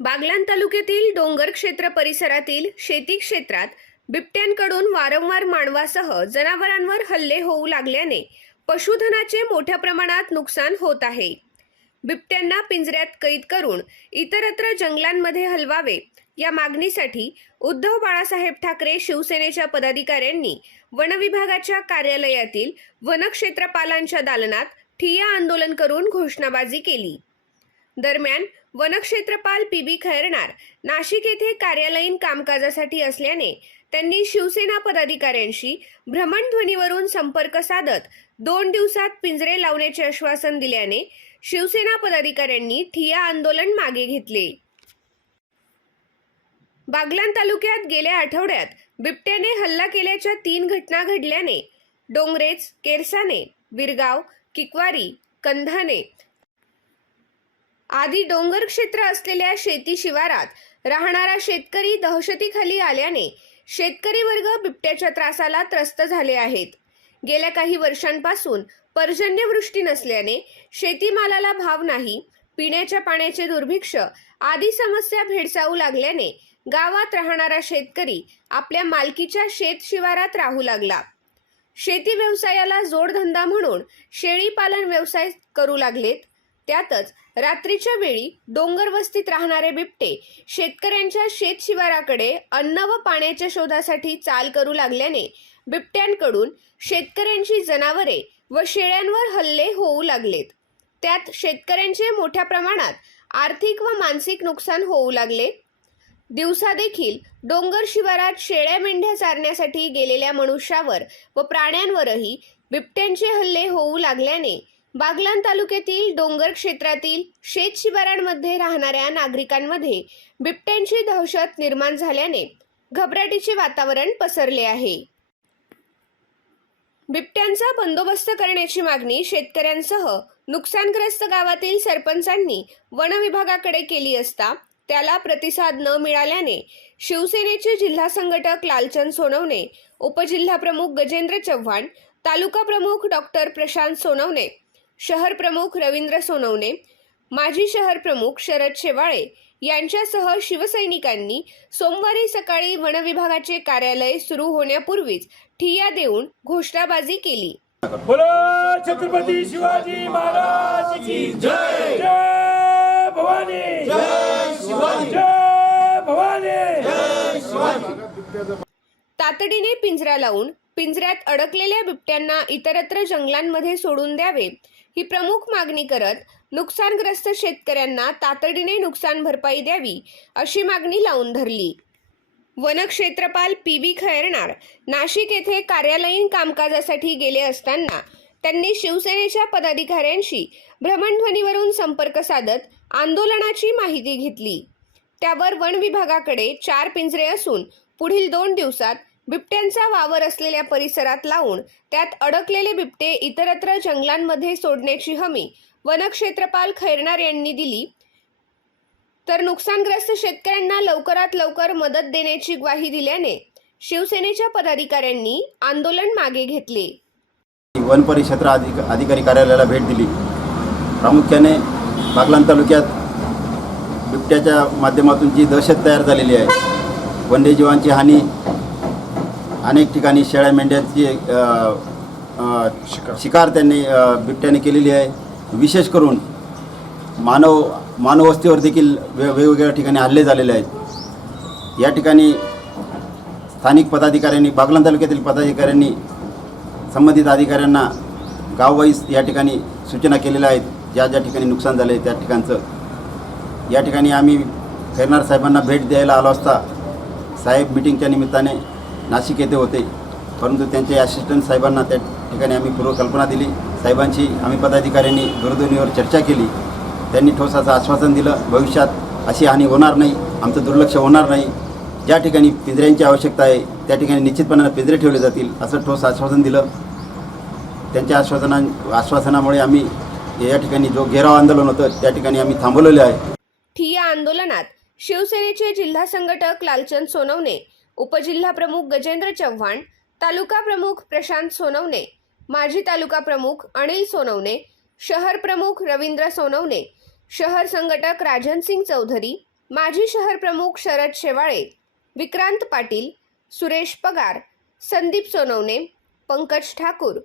बागलाण तालुक्यातील डोंगर क्षेत्र परिसरातील शेती क्षेत्रात बिबट्यांकडून वारंवार मानवासह जनावरांवर हल्ले होऊ लागल्याने पशुधनाचे मोठ्या प्रमाणात नुकसान होत आहे. बिबट्यांना पिंजऱ्यात कैद करून इतरत्र जंगलांमध्ये हलवावे या मागणीसाठी उद्धव बाळासाहेब ठाकरे शिवसेनेच्या पदाधिकाऱ्यांनी वनविभागाच्या कार्यालयातील वनक्षेत्रपालांच्या दालनात ठिय्या आंदोलन करून घोषणाबाजी केली. दरम्यान वनक्षेत्रपाल पी बी खैरनार नाशिक येथे कार्यालयीन कामकाजासाठी असल्याने त्यांनी शिवसेना पदाधिकाऱ्यांशी भ्रमणध्वनीवरून संपर्क साधत दोन दिवसात पिंजरे लावण्याचे आश्वासन दिल्याने शिवसेना पदाधिकाऱ्यांनी ठिया आंदोलन मागे घेतले. बागलान तालुक्यात गेल्या आठवड्यात बिबट्याने हल्ला केल्याच्या तीन घटना घडल्याने डोंगरेज केरसाने बिरगाव किकवारी कंधाने आधी डोंगर क्षेत्र असलेल्या शेती शिवारात राहणारा शेतकरी दहशतीखाली आल्याने शेतकरी वर्ग बिबट्याच्या त्रासाला त्रस्त झाले आहेत. गेल्या काही वर्षांपासून पर्जन्यवृष्टी नसल्याने शेतीमालाला भाव नाही पिण्याच्या पाण्याचे दुर्भिक्ष आदी समस्या भेडसावू लागल्याने गावात राहणारा शेतकरी आपल्या मालकीच्या शेत शिवारात राहू लागला. शेती व्यवसायाला जोडधंदा म्हणून शेळी पालन व्यवसाय करू लागलेत. त्यातच रात्रीच्या वेळी डोंगर वस्तीत राहणारे बिबटे शेतकऱ्यांच्या शेतशिवाराकडे अन्न व पाण्याच्या शोधासाठी चाल करू लागल्याने बिबट्यांकडून शेतकऱ्यांची जनावरे व शेळ्यांवर हल्ले होऊ लागलेत. त्यात शेतकऱ्यांचे मोठ्या प्रमाणात आर्थिक व मानसिक नुकसान होऊ लागले. दिवसा देखील डोंगर शिवारात शेळ्या मेंढ्या चारण्यासाठी गेलेल्या मनुष्यावर व प्राण्यांवरही बिबट्यांचे हल्ले होऊ लागल्याने बागलाण तालुक्यातील डोंगर क्षेत्रातील शेत शिबारांमध्ये राहणाऱ्या नागरिकांमध्ये बिबट्यांची दहशत निर्माण झाल्याने घबराटीचे वातावरण पसरले आहे. बिबट्यांचा बंदोबस्त करण्याची मागणी शेतकऱ्यांसह नुकसानग्रस्त गावातील सरपंचांनी वन विभागाकडे केली असता त्याला प्रतिसाद न मिळाल्याने शिवसेनेचे जिल्हा संघटक लालचंद सोनवणे उपजिल्हा प्रमुख गजेंद्र चव्हाण तालुका प्रमुख डॉक्टर प्रशांत सोनवणे शहर प्रमुख रवींद्र सोनवणे माजी शहर प्रमुख शरद शेवाळे यांच्यासह शिवसैनिकांनी सोमवारी सकाळी वन विभागाचे कार्यालय सुरू होण्यापूर्वीच ठिय्या देऊन घोषणाबाजी केली. बोलो छत्रपती शिवाजी महाराज की जय! जय भवानी! जय शिवाजी! जय भवानी! तातडीने पिंजरा लावून पिंजऱ्यात अडकलेल्या बिबट्यांना इतरत्र जंगलांमध्ये सोडून द्यावे. ही प्रमुख मागणी करत नुकसानग्रस्त शेतकऱ्यांना तातडीने नुकसान भरपाई द्यावी अशी मागणी लावून धरली. वनक्षेत्रपाल पी बी खैरनार नाशिक येथे कार्यालयीन कामकाजासाठी गेले असताना त्यांनी शिवसेनेच्या पदाधिकाऱ्यांशी भ्रमणध्वनीवरून संपर्क साधत आंदोलनाची माहिती घेतली. त्यावर वन विभागाकडे चार पिंजरे असून पुढील दोन दिवसात बिबट्यांचा वावर असलेल्या परिसरात लावून त्यात अडकलेले बिबटे इतरत्र जंगलांमध्ये सोडण्याची हमी वनक्षेत्रपाल खैरनार यांनी दिली तर नुकसानग्रस्त शेतकऱ्यांना लवकरात लवकर मदत देण्याची ग्वाही दिल्याने शिवसेनेच्या पदाधिकाऱ्यांनी आंदोलन मागे घेतले. वन परिक्षेत्र अधिक अधिकारी कार्यालयाला भेट दिली. प्रामुख्याने बागलान तालुक्यात बिबट्याच्या माध्यमातून जी दहशत तयार झालेली आहे वन्यजीवांची हानी अनेक ठिकाणी शेळ्या मेंढ्यांची अ, शिकार. त्यांनी बिबट्याने केलेली आहे. विशेष करून मानव मानववस्तीवर देखील वे वेगवेगळ्या ठिकाणी हल्ले झालेले आहेत. या ठिकाणी स्थानिक पदाधिकाऱ्यांनी बागलाण तालुक्यातील पदाधिकाऱ्यांनी संबंधित अधिकाऱ्यांना गाववाईज या ठिकाणी सूचना केलेल्या आहेत. ज्या ज्या ठिकाणी नुकसान झाले त्या ठिकाणचं. या ठिकाणी आम्ही खैरनार साहेबांना भेट द्यायला आलो असता साहेब मिटिंगच्या निमित्ताने नाशिक येथे होते. परंतु त्यांचे असिस्टंट साहेबांना त्या ठिकाणी आम्ही पूर्वकल्पना दिली. साहेबांशी आम्ही पदाधिकाऱ्यांनी दूरध्वनीवर चर्चा केली. त्यांनी ठोस असं आश्वासन दिलं. भविष्यात अशी हानी होणार नाही. आमचं दुर्लक्ष होणार नाही. ज्या ठिकाणी पिंजऱ्यांची आवश्यकता आहे त्या ठिकाणी निश्चितपणानं पिंजरे ठेवले जातील असं ठोस आश्वासन दिलं. त्यांच्या आश्वासना आश्वासनामुळे आम्ही या ठिकाणी जो घेराव आंदोलन होतं त्या ठिकाणी आम्ही थांबवलेलं आहे. ठिया आंदोलनात शिवसेनेचे जिल्हा संघटक लालचंद सोनवणे उपजिल्हा प्रमुख गजेंद्र चव्हाण तालुका प्रमुख प्रशांत सोनवणे माजी तालुका प्रमुख अनिल सोनवणे शहर प्रमुख रवींद्र सोनवणे शहर संघटक राजन सिंग चौधरी माजी शहर प्रमुख शरद शेवाळे विक्रांत पाटील सुरेश पगार संदीप सोनवणे पंकज ठाकूर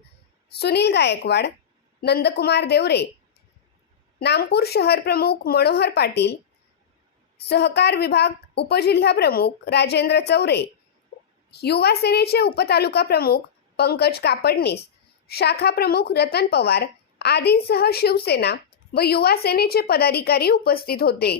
सुनील गायकवाड नंदकुमार देवरे नामपूर शहर प्रमुख मनोहर पाटील सहकार विभाग उपजिल्हा प्रमुख राजेंद्र चौरे युवा सेनेचे उपतालुका प्रमुख पंकज कापडनीस शाखा प्रमुख रतन पवार आदींसह शिवसेना व युवा सेनेचे पदाधिकारी उपस्थित होते.